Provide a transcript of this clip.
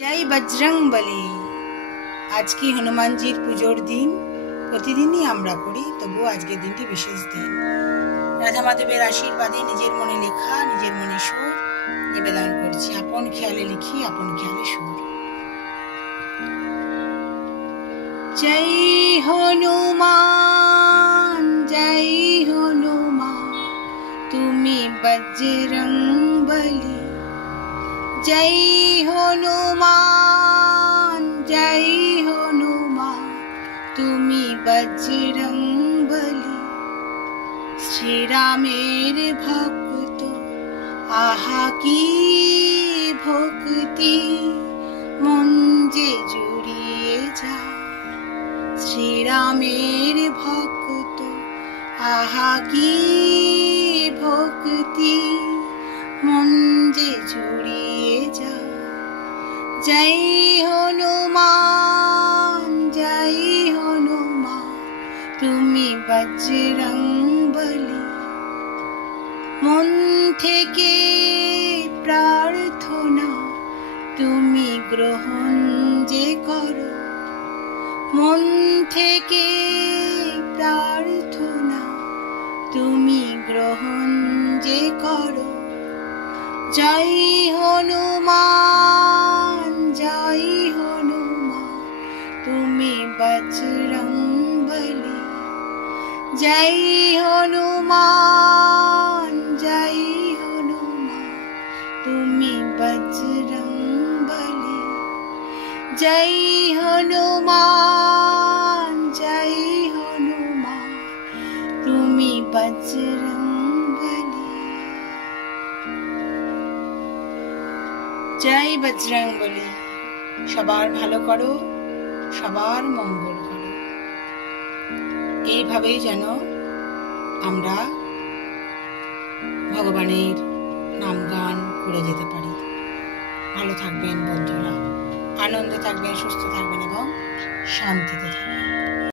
जय बजरंग बली। आज की हनुमान जी पुजोर दिन प्रतिदिन ही आमरा करी, तबुओ आजके दिनटी विशेष दिन। राधा माधवेर आशीर्वादे निजेर मने लेखा निजेर मने सुर निवेदन करछि। आपन खेयाले लिखी आपन खेयाले सुर। जय हनुमान तुमी बजरंग बली। जय हनुमान तुमी बजरंग बली। श्री रामेर भक्त आहा की भक्ति मन जे जुड़िए যায়। श्री रामेर भक्त आहा की भक्ति मन जे जुड़िए যায়। जय हनुमान तुमी बजरंग बली। मन थेके प्रार्थना तुमी ग्रहण जे करो। मन थेके प्रार्थना तुमी ग्रहण जे करो। जय हनुमान तुमी बजरंग बली। जय हनुमान तुमी बजरंग बली। जय हनुमान तुमी बजरंग बली। जय बजरंग बली। সবার ভালো করো, সবার মঙ্গল করো। এইভাবেই যেন আমরা ভগবানের নাম গান করে যেতে পারি। ভালো থাকবেন বন্ধুরা, আনন্দে থাকবেন, সুস্থ থাকবেন এবং শান্তিতে থাকবেন।